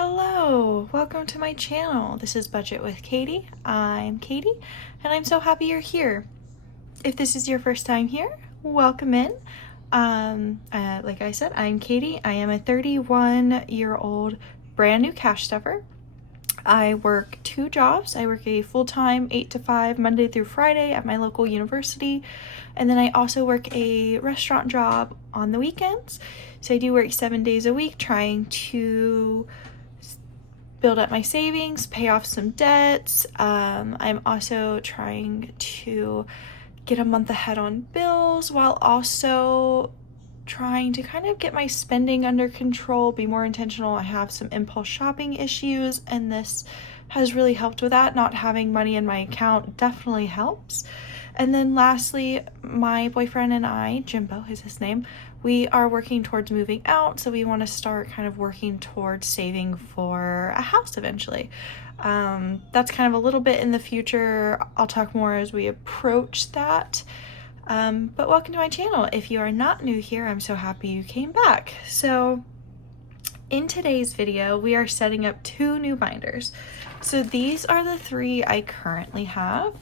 Hello, welcome to my channel. This is Budget with Katie. I'm Katie, and I'm so happy you're here. If this is your first time here, welcome in. Like I said, I'm Katie. I am a 31-year-old brand new cash stuffer. I work 2 jobs. I work a full-time 8 to 5 Monday through Friday at my local university, and then I also work a restaurant job on the weekends. So I do work 7 days a week trying to build up my savings, pay off some debts. I'm also trying to get a month ahead on bills while also trying to kind of get my spending under control, be more intentional. I have some impulse shopping issues, and this has really helped with that. Not having money in my account definitely helps. And then lastly, my boyfriend and I, Jimbo is his name, we are working towards moving out, so we want to start kind of working towards saving for a house eventually. That's kind of a little bit in the future. I'll talk more as we approach that. But welcome to my channel. If you are not new here, I'm so happy you came back. So in today's video, we are setting up 2 new binders. So these are the 3 I currently have.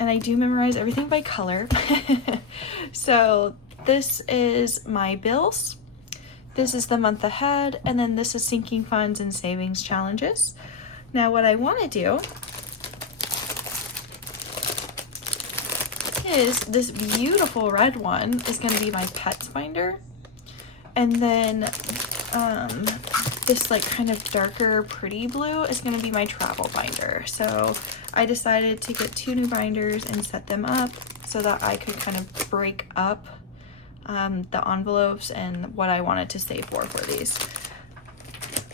And I do memorize everything by color. So this is my bills, this is the month ahead, and then this is sinking funds and savings challenges. Now what I want to do is this beautiful red one is going to be my pets binder, and then this like kind of darker pretty blue is going to be my travel binder. So I decided to get 2 new binders and set them up so that I could kind of break up the envelopes and what I wanted to save for these.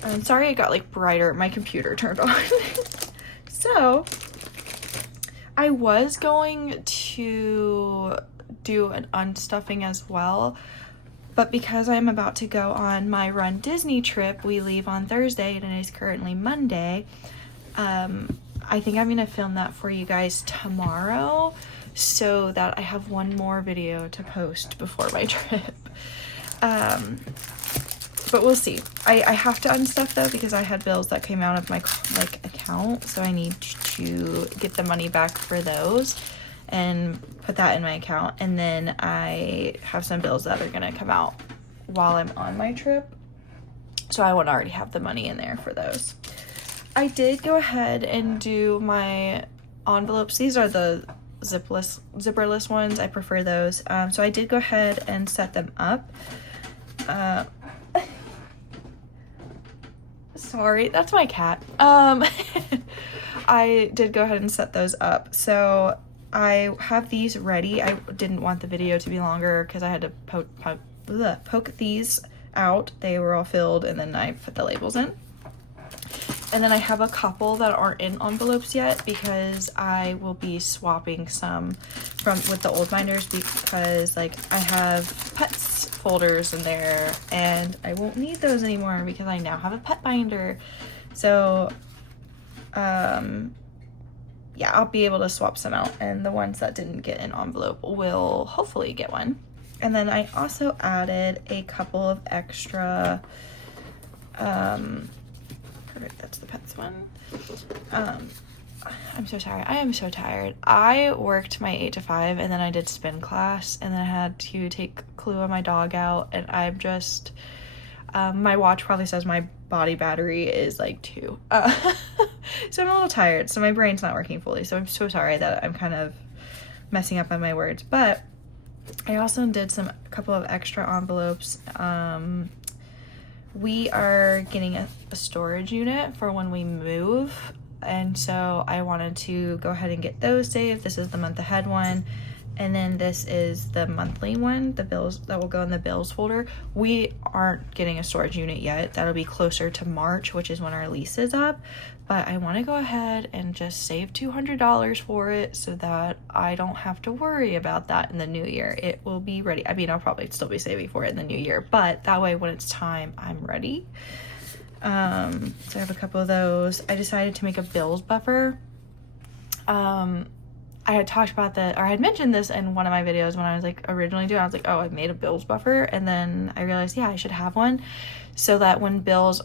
I'm sorry I got like brighter, my computer turned on. So I was going to do an unstuffing as well, but because I'm about to go on my RunDisney trip, we leave on Thursday and it is currently Monday. I think I'm going to film that for you guys tomorrow so that I have one more video to post before my trip. But we'll see. I have to unstuff though because I had bills that came out of my account, so I need to get the money back for those and put that in my account. And then I have some bills that are going to come out while I'm on my trip, so I would already have the money in there for those. I did go ahead and do my envelopes. These are the zipperless ones. I prefer those. So I did go ahead and set them up. Sorry, that's my cat. I did go ahead and set those up. So I have these ready. I didn't want the video to be longer because I had to poke these out. They were all filled, and then I put the labels in. And then I have a couple that aren't in envelopes yet because I will be swapping some with the old binders because like I have pets folders in there and I won't need those anymore because I now have a pet binder. So yeah, I'll be able to swap some out, and the ones that didn't get an envelope will hopefully get one. And then I also added a couple of extra perfect, that's the pets one. I'm so tired. I am so tired. I worked my 8 to 5 and then I did spin class, and then I had to take Clue and my dog out, and I'm just my watch probably says my body battery is like 2. So I'm a little tired, so my brain's not working fully, so I'm so sorry that I'm kind of messing up on my words. But I also did a couple of extra envelopes. We are getting a storage unit for when we move, and so I wanted to go ahead and get those saved. This is the month ahead one, and then this is the monthly one, the bills that will go in the bills folder. We aren't getting a storage unit yet. That'll be closer to March, which is when our lease is up, but I want to go ahead and just save $200 for it so that I don't have to worry about that in the new year. It will be ready. I mean, I'll probably still be saving for it in the new year, but that way when it's time, I'm ready. So I have a couple of those. I decided to make a bills buffer. I had talked about or I had mentioned this in one of my videos when I was like originally doing, I was like, oh, I've made a Bills buffer. And then I realized, yeah, I should have one so that when bills,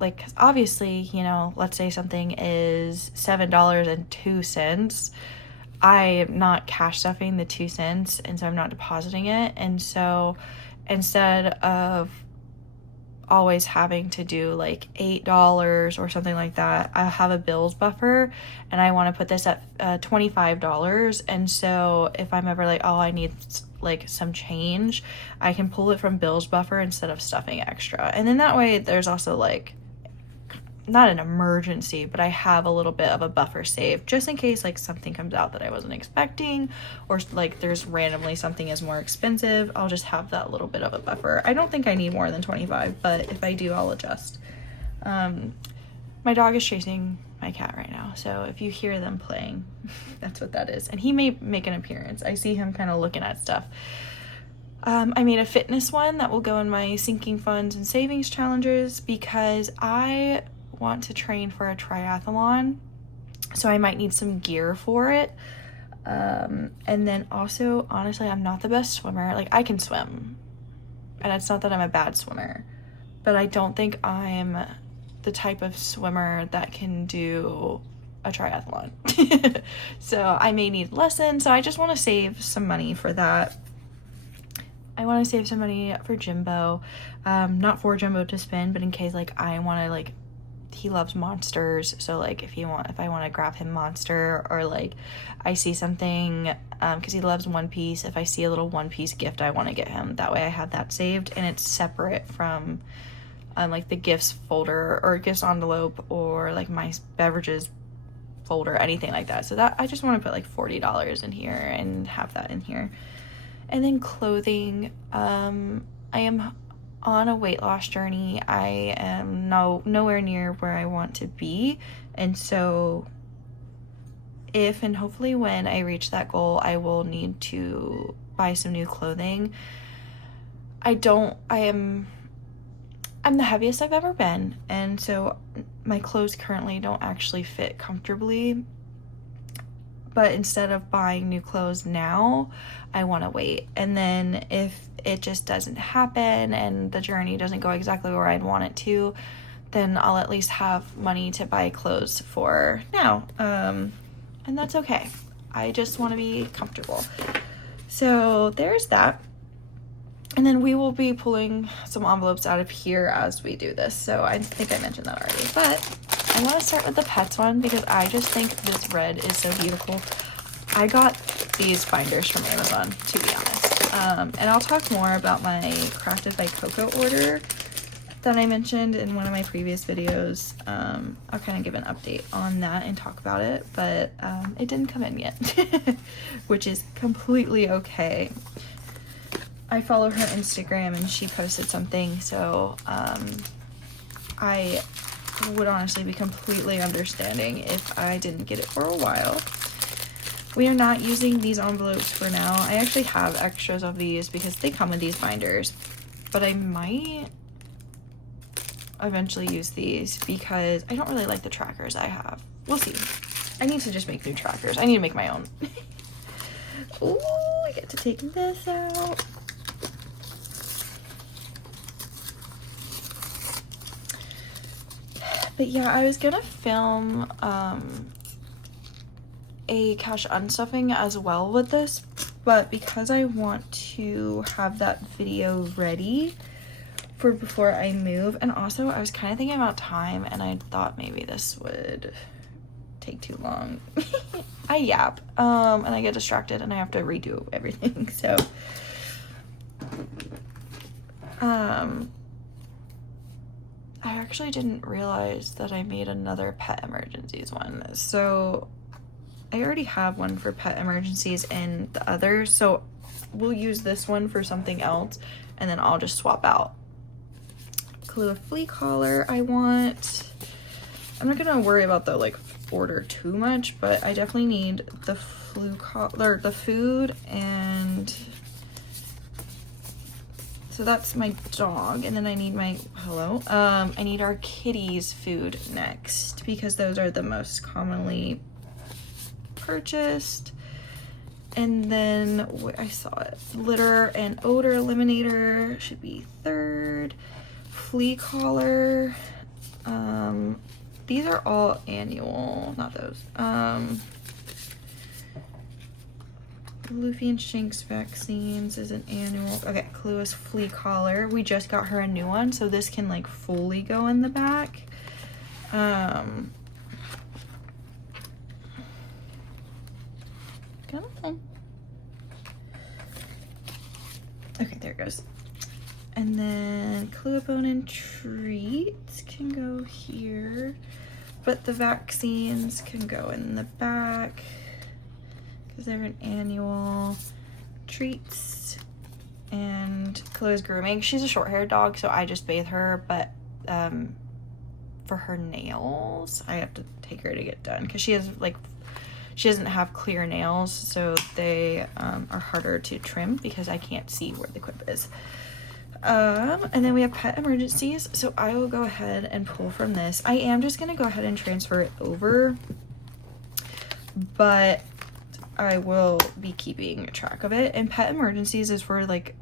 like, 'cause obviously, you know, let's say something is $7.02. I am not cash stuffing the 2 cents, and so I'm not depositing it. And so instead of always having to do like $8 or something like that, I have a bills buffer, and I want to put this at $25. And so if I'm ever like, oh, I need like some change, I can pull it from bills buffer instead of stuffing extra. And then that way there's also like not an emergency, but I have a little bit of a buffer saved just in case like something comes out that I wasn't expecting, or like there's randomly something is more expensive. I'll just have that little bit of a buffer. I don't think I need more than 25, but if I do, I'll adjust. My dog is chasing my cat right now, so if you hear them playing, that's what that is. And he may make an appearance. I see him kind of looking at stuff. I made a fitness one that will go in my sinking funds and savings challenges because I want to train for a triathlon, so I might need some gear for it. And then also, honestly, I'm not the best swimmer. Like, I can swim, and it's not that I'm a bad swimmer, but I don't think I'm the type of swimmer that can do a triathlon. So I may need lessons, so I just want to save some money for that. I want to save some money for Jimbo, not for Jimbo to spend, but in case like I want to, like, he loves monsters, so like if I want to grab him Monster, or like I see something, because he loves One Piece, if I see a little One Piece gift I want to get him, that way I have that saved and it's separate from like the gifts folder or gifts envelope or like my beverages folder, anything like that. So that I just want to put like $40 in here and have that in here. And then clothing, I am on a weight loss journey. I am nowhere near where I want to be, and so if and hopefully when I reach that goal, I will need to buy some new clothing. I'm the heaviest I've ever been, and so my clothes currently don't actually fit comfortably. But instead of buying new clothes now, I want to wait. And then if it just doesn't happen and the journey doesn't go exactly where I'd want it to, then I'll at least have money to buy clothes for now. And that's okay. I just want to be comfortable. So there's that. And then we will be pulling some envelopes out of here as we do this. So I think I mentioned that already. But I want to start with the pets one because I just think this red is so beautiful. I got these binders from Amazon, to be honest. And I'll talk more about my Krafted by Koko order that I mentioned in one of my previous videos. I'll kind of give an update on that and talk about it, but it didn't come in yet, which is completely okay. I follow her Instagram and she posted something, so I would honestly be completely understanding if I didn't get it for a while. We are not using these envelopes for now. I actually have extras of these because they come with these binders, but I might eventually use these because I don't really like the trackers I have. We'll see. I need to just make new trackers. I need to make my own. Ooh, I get to take this out. But yeah, I was gonna film a cash unstuffing as well with this, but because I want to have that video ready for before I move, and also I was kind of thinking about time and I thought maybe this would take too long. I yap and I get distracted and I have to redo everything. So I actually didn't realize that I made another pet emergencies one. So I already have one for pet emergencies in the others, so we'll use this one for something else and then I'll just swap out. Glue a flea collar I want. I'm not gonna worry about the like order too much, but I definitely need the the food, and so that's my dog, and then I need my I need our kitty's food next because those are the most commonly purchased. And then I saw it. Litter and odor eliminator should be third. Flea collar. These are all annual, not those. Luffy and Shanks vaccines is an annual. Okay, Clue is flea collar. We just got her a new one, so this can like fully go in the back. Come on. Okay, there it goes. And then Clue bone and treats can go here, but the vaccines can go in the back because they're an annual. Treats and Chloe's grooming. She's a short-haired dog, so I just bathe her, but for her nails, I have to take her to get done because she doesn't have clear nails, so they are harder to trim because I can't see where the quip is. And then we have pet emergencies, so I will go ahead and pull from this. I am just gonna go ahead and transfer it over, but I will be keeping track of it. And pet emergencies is for like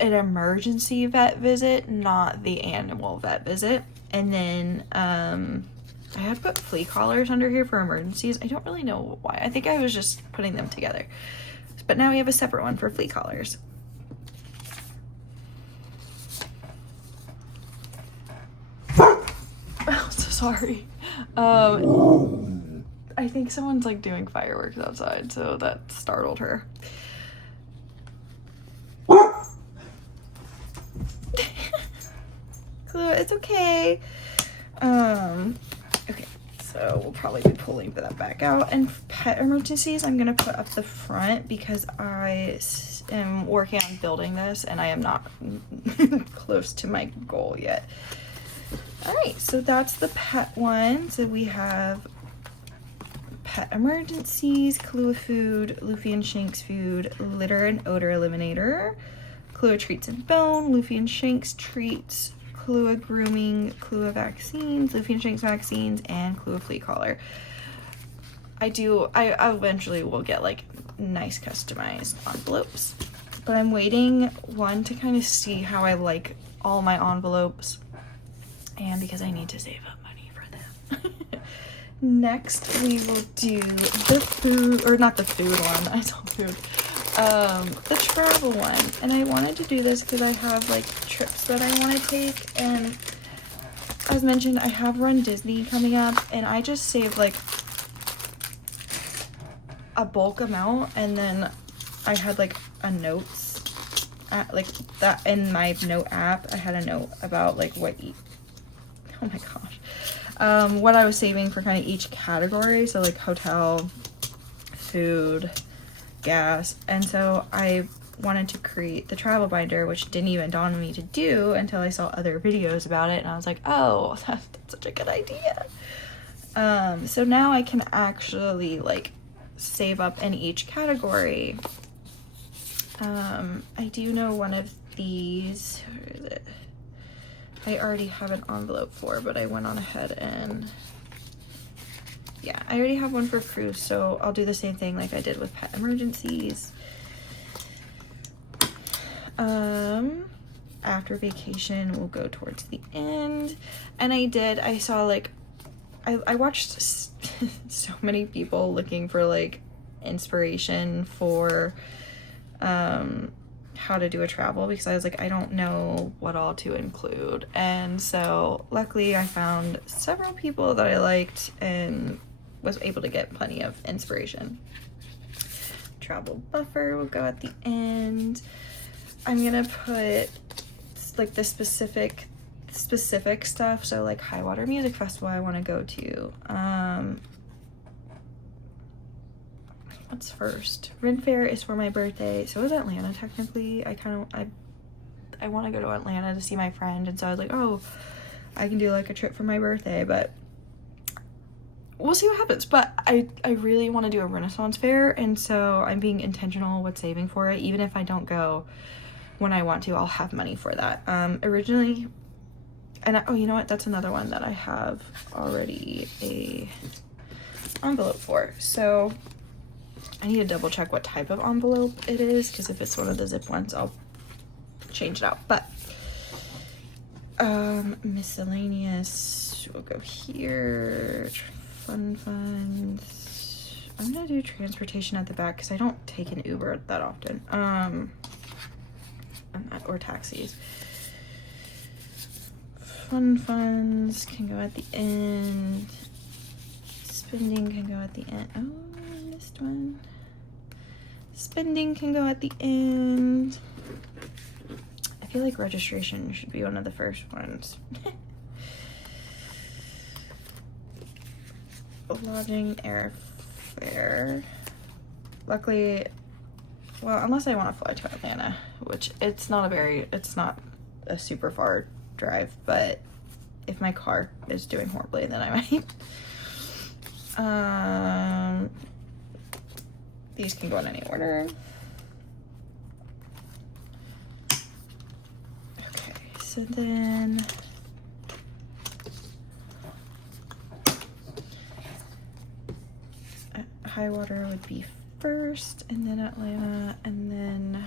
an emergency vet visit, not the annual vet visit. And then I had put flea collars under here for emergencies. I don't really know why. I think I was just putting them together. But now we have a separate one for flea collars. Oh, so sorry. I think someone's like doing fireworks outside, so that startled her. It's okay. Okay, so we'll probably be pulling that back out. And pet emergencies, I'm gonna put up the front because I am working on building this and I am not close to my goal yet. All right, so that's the pet one. So we have pet emergencies, Clue food, Luffy and Shanks food, litter and odor eliminator, Clue treats and bone, Luffy and Shanks treats, Clue grooming, Clue vaccines, Luffy and Shanks vaccines, and Clue flea collar. I eventually will get like nice customized envelopes, but I'm waiting to kind of see how I like all my envelopes, and because I need to save up money for them. Next, we will do the food, or not the food one, I saw food, the travel one. And I wanted to do this because I have like trips that I want to take, and as mentioned, I have RunDisney coming up, and I just saved like a bulk amount, and then I had like a notes, like that in my note app, I had a note about like what oh my gosh, what I was saving for kind of each category, so like hotel, food, gas. And so I wanted to create the travel binder, which didn't even dawn on me to do until I saw other videos about it, and I was like, oh, that's such a good idea. So now I can actually like save up in each category. I do know one of these, where is it? I already have an envelope for, but I went on ahead and yeah, I already have one for cruise, so I'll do the same thing like I did with pet emergencies. After vacation, we'll go towards the end. And I saw like, I watched so many people looking for like inspiration for how to do a travel, because I was like, I don't know what all to include. And so luckily I found several people that I liked and was able to get plenty of inspiration. Travel buffer will go at the end. I'm gonna put like the specific stuff, so like High Water Music Festival I want to go to. What's first? Ren Fair is for my birthday, so is Atlanta technically. I want to go to Atlanta to see my friend, and so I was like, oh, I can do like a trip for my birthday, but we'll see what happens. But I really want to do a Renaissance fair, and so I'm being intentional with saving for it. Even if I don't go when I want to, I'll have money for that. Originally, and oh, you know what? That's another one that I have already a envelope for. So I need to double check what type of envelope it is, because if it's one of the zip ones, I'll change it out. But miscellaneous, we'll go here. Fun funds. I'm gonna do transportation at the back because I don't take an Uber that often. Or taxis. Fun funds can go at the end. Spending can go at the end. Oh, I missed one. Spending can go at the end. I feel like registration should be one of the first ones. Lodging, airfare. Luckily, well, unless I want to fly to Atlanta, which it's not a super far drive, but if my car is doing horribly, then I might. These can go in any order. Okay, so then high water would be first, and then Atlanta, and then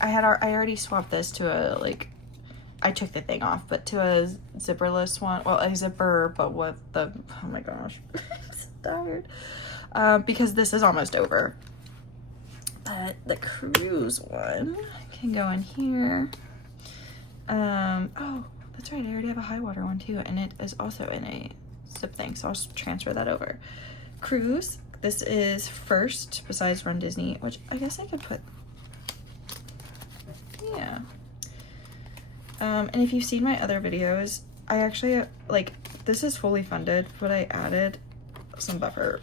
I already swapped this to a, like, I took the thing off, but to a zipperless one. Well, a zipper, but with the, oh my gosh, I'm so tired. Because this is almost over. But the cruise one can go in here. Oh, that's right, I already have a high water one too, and it is also in a zip thing, so I'll just transfer that over. Cruise, this is first besides RunDisney, which I guess I could put, yeah. And if you've seen my other videos, I actually, like, this is fully funded, but I added some buffer,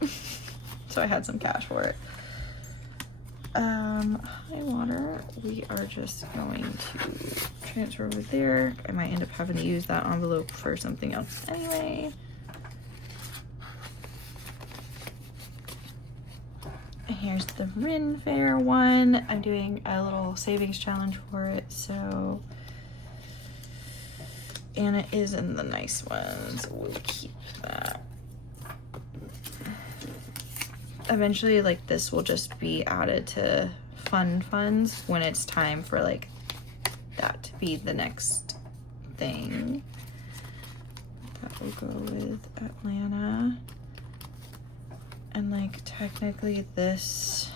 so I had some cash for it. High water, we are just going to transfer over there. I might end up having to use that envelope for something else anyway. And here's the Rin Fair one. I'm doing a little savings challenge for it, so, and it is in the nice ones. We'll keep that. Eventually, like, this will just be added to fun funds when it's time for, like, that to be the next thing. That will go with Atlanta. And, like, technically this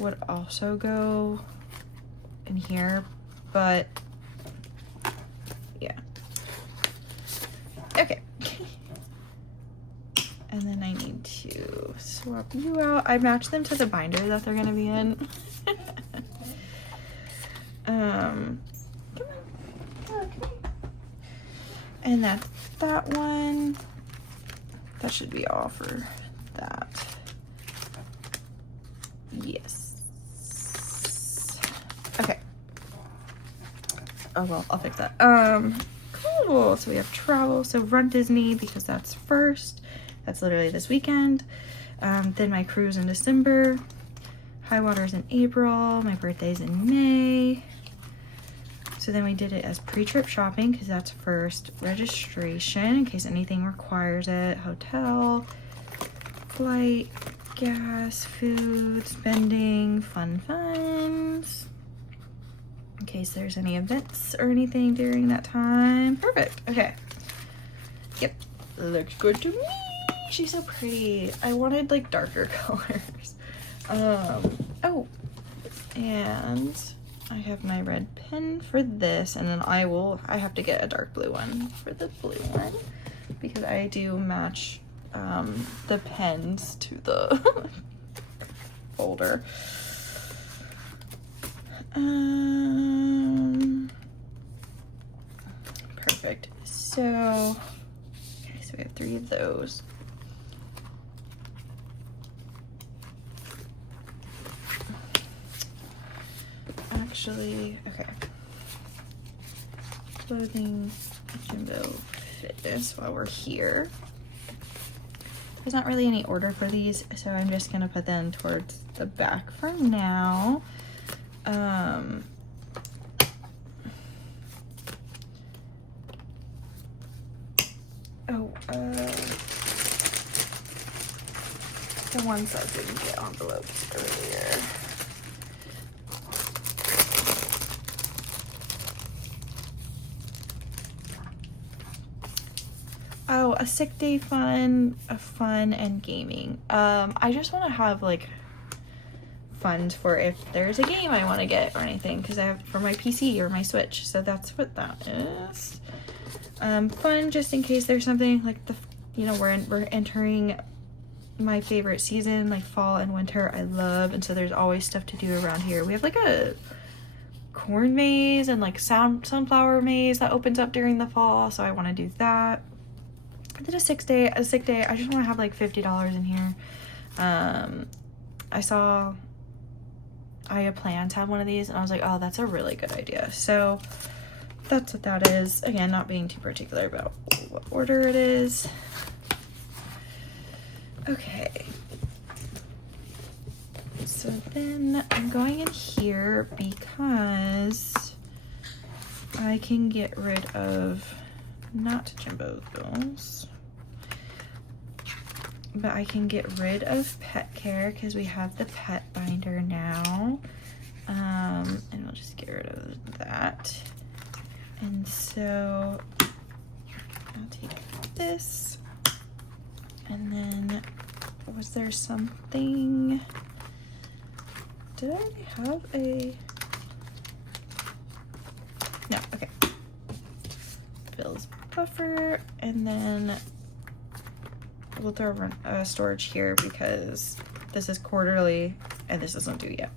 would also go in here, but yeah. Okay. And then I need to swap you out. I matched them to the binder that they're gonna be in. Come on. Okay. And that's that one. That should be all for that. Yes. Okay. Oh well, I'll fix that. Cool. So we have travel. So RunDisney, because that's first. That's literally this weekend. Then my cruise in December. High water's in April. My birthday's in May. So then we did it as pre-trip shopping because that's first. Registration in case anything requires it. Hotel, flight, gas, food, spending, fun funds. In case there's any events or anything during that time. Perfect. Okay. Yep. Looks good to me. She's so pretty. I wanted like darker colors. Oh, and I have my red pen for this, and then I have to get a dark blue one for the blue one because I do match the pens to the folder. Perfect. So, okay, so we have 3 of those. Actually, okay. Clothing, Jimbo, fitness while we're here. There's not really any order for these, so I'm just gonna put them towards the back for now. The ones that didn't get envelopes earlier. Oh, a sick day fun, and gaming. I just want to have like funds for if there's a game I want to get or anything, because I have for my PC or my Switch. So that's what that is. Fun just in case there's something like we're entering my favorite season, like fall and winter. I love, and so there's always stuff to do around here. We have like a corn maze and like sunflower maze that opens up during the fall, so I want to do that. I did a sick day. I just want to have like $50 in here. I saw Aya Plans have one of these, and I was like, oh, that's a really good idea. So that's what that is. Again, not being too particular about what order it is. Okay. So then I'm going in here because I can get rid of not Jimbo's bills, but I can get rid of pet care because we have the pet binder now. And we'll just get rid of that. And so I'll take this. And then was there something? Did I already have a? No, okay. Bill's buffer, and then we'll throw storage here because this is quarterly and this isn't due yet.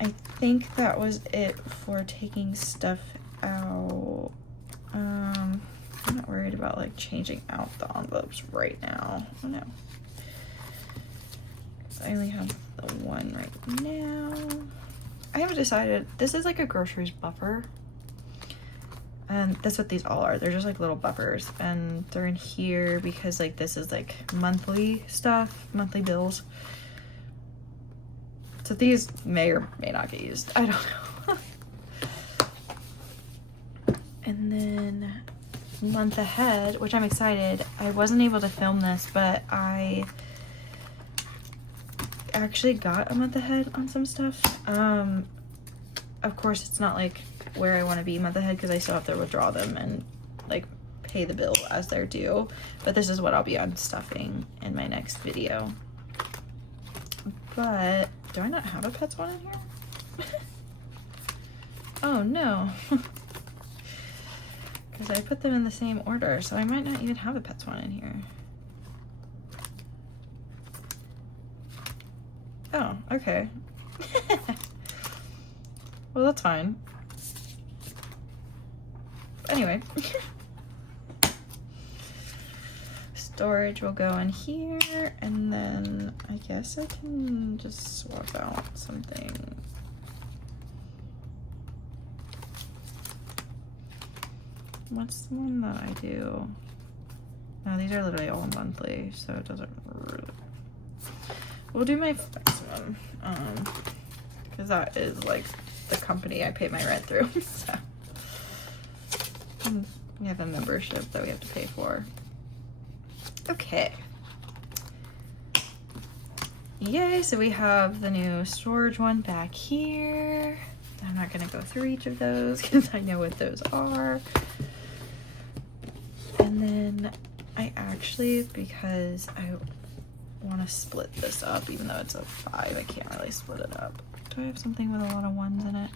I think that was it for taking stuff out. I'm not worried about like changing out the envelopes right now. Oh no. I only have the one right now. I haven't decided. This is like a groceries buffer. And that's what these all are. They're just like little buffers, and they're in here because like this is like monthly stuff, monthly bills. So these may or may not get used. I don't know. And then month ahead, which I'm excited. I wasn't able to film this, but I actually got a month ahead on some stuff. Of course, it's not like where I want to be month ahead because I still have to withdraw them and like pay the bill as they're due, but this is what I'll be unstuffing in my next video. But do I not have a Pets one in here? Oh no. Because I put them in the same order, so I might not even have a Pets one in here. Oh, okay. Well, that's fine. Anyway. Storage will go in here, and then I guess I can just swap out something. What's the one that I do? No, these are literally all monthly, so it doesn't really... We'll do my maximum, because that is like the company I pay my rent through, so. And we have a membership that we have to pay for. Okay. Yay, so we have the new storage one back here. I'm not gonna go through each of those because I know what those are. And then I actually, because I want to split this up, even though it's a 5, I can't really split it up. Do I have something with a lot of ones in it?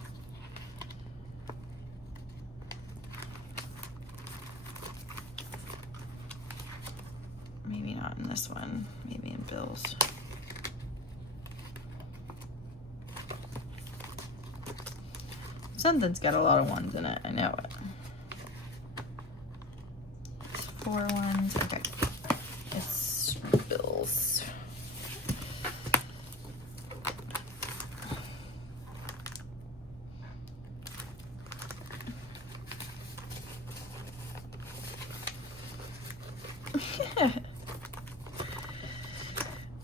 Maybe not in this one, maybe in Bill's. Something's got a lot of ones in it, I know it. It's 4 ones, okay. It's Bill's.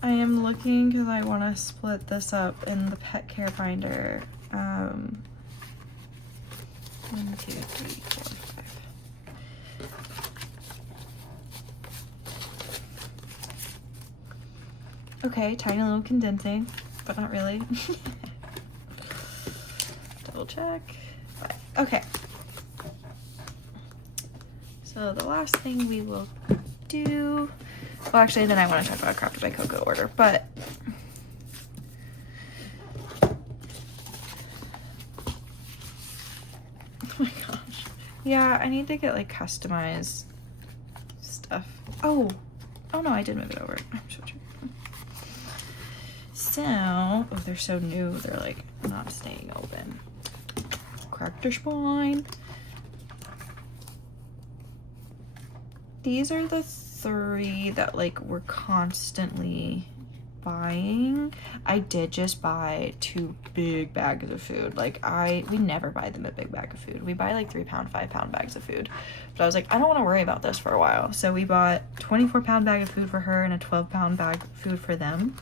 I am looking because I want to split this up in the pet care binder. 1, 2, 3, 4, Okay, tiny little condensing, but not really. Double check. Okay. So the last thing we will do, well actually then I want to talk about a Crafted by Koko order, but oh my gosh. Yeah, I need to get like customized stuff. Oh no, I did move it over. I'm so true. So, oh, they're so new. They're like not staying open. Cracked spine. These are the 3 that like we're constantly buying. I did just buy 2 big bags of food. Like we never buy them a big bag of food. We buy like 3-pound, 5-pound bags of food. But I was like, I don't want to worry about this for a while. So we bought 24-pound bag of food for her and a 12-pound bag of food for them.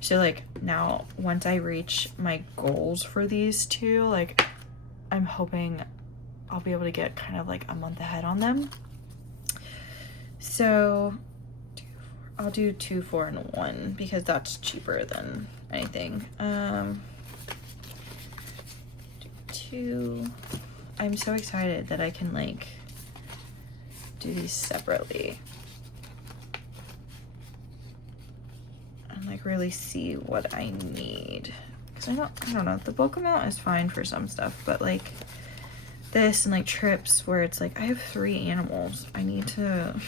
So like now once I reach my goals for these 2, like I'm hoping I'll be able to get kind of like a month ahead on them. So I'll do 2, 4, and 1 because that's cheaper than anything. 2. I'm so excited that I can like do these separately and like really see what I need. Cause I don't know, the bulk amount is fine for some stuff, but like this and like trips where it's like I have 3 animals, I need to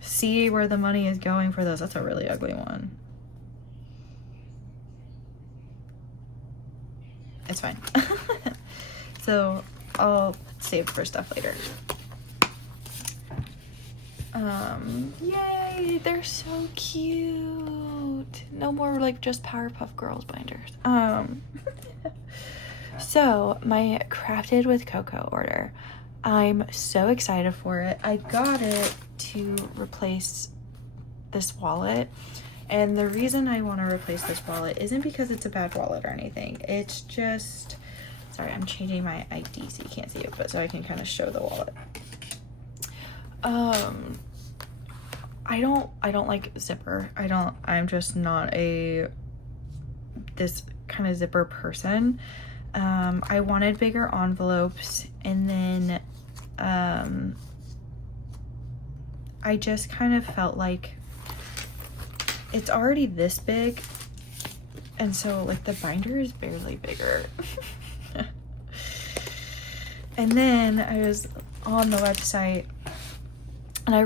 see where the money is going for those. That's a really ugly one. It's fine. So I'll save for stuff later. Yay, they're so cute. No more like just Powerpuff Girls binders. So my Crafted with Koko order. I'm so excited for it. I got it to replace this wallet, and the reason I want to replace this wallet isn't because it's a bad wallet or anything. It's just, sorry, I'm changing my ID so you can't see it, but so I can kind of show the wallet. I don't like zipper. I'm just not this kind of zipper person. I wanted bigger envelopes, and then I just kind of felt like it's already this big, and so like the binder is barely bigger. And then I was on the website, and I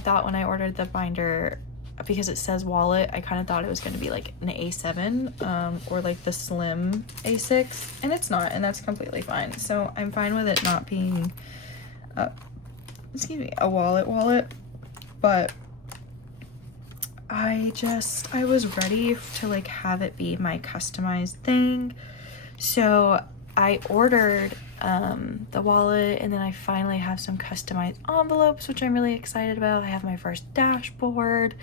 thought when I ordered the binder, because it says wallet, I kind of thought it was going to be like an A7 or like the slim A6, and it's not, and that's completely fine. So I'm fine with it not being a wallet, but I was ready to like have it be my customized thing. So I ordered the wallet, and then I finally have some customized envelopes, which I'm really excited about. I have my first dashboard.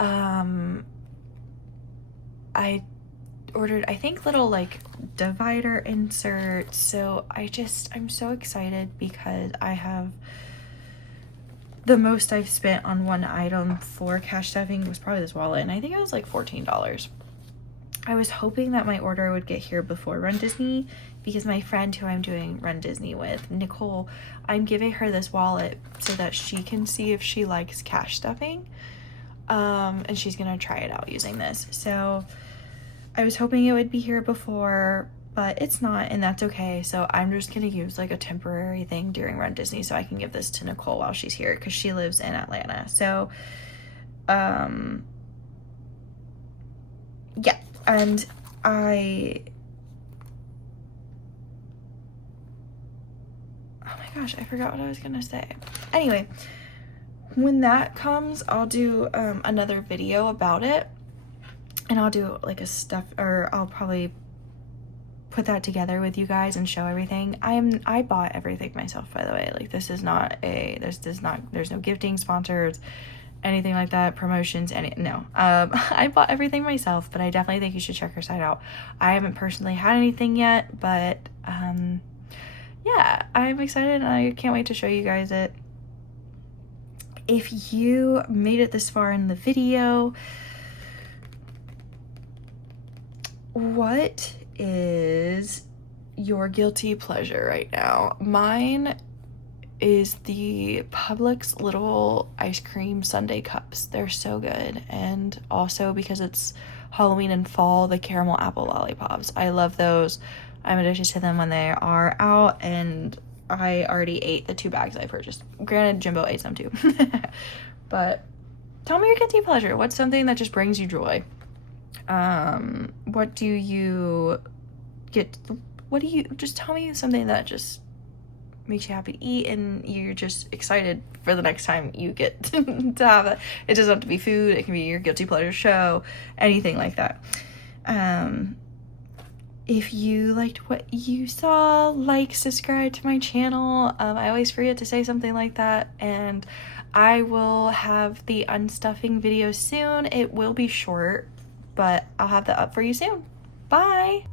I ordered, I think, little like divider inserts. So I'm so excited because I have the most I've spent on one item for cash stuffing was probably this wallet, and I think it was like $14. I was hoping that my order would get here before RunDisney, because my friend who I'm doing RunDisney with, Nicole, I'm giving her this wallet so that she can see if she likes cash stuffing, and she's gonna try it out using this. So I was hoping it would be here before, but it's not, and that's okay. So I'm just gonna use like a temporary thing during RunDisney so I can give this to Nicole while she's here, because she lives in Atlanta. So yeah, and oh my gosh, I forgot what I was gonna say. Anyway, when that comes, I'll do another video about it, and I'll do like I'll probably put that together with you guys and show everything. I bought everything myself, by the way. Like there's no gifting, sponsors, anything like that, promotions, no. I bought everything myself, but I definitely think you should check her site out. I haven't personally had anything yet, but yeah, I'm excited, and I can't wait to show you guys it. If you made it this far in the video, what is your guilty pleasure right now? Mine is the Publix little ice cream sundae cups. They're so good. And also because it's Halloween and fall, the caramel apple lollipops. I love those. I'm addicted to them when they are out, and I already ate the 2 bags I purchased. Granted, Jimbo ate some too. But tell me your guilty pleasure. What's something that just brings you joy? What do you get? Just tell me something that just makes you happy to eat and you're just excited for the next time you get to have it. It doesn't have to be food. It can be your guilty pleasure show, anything like that. If you liked what you saw, like, subscribe to my channel. I always forget to say something like that, and I will have the unstuffing video soon. It will be short, but I'll have that up for you soon. Bye!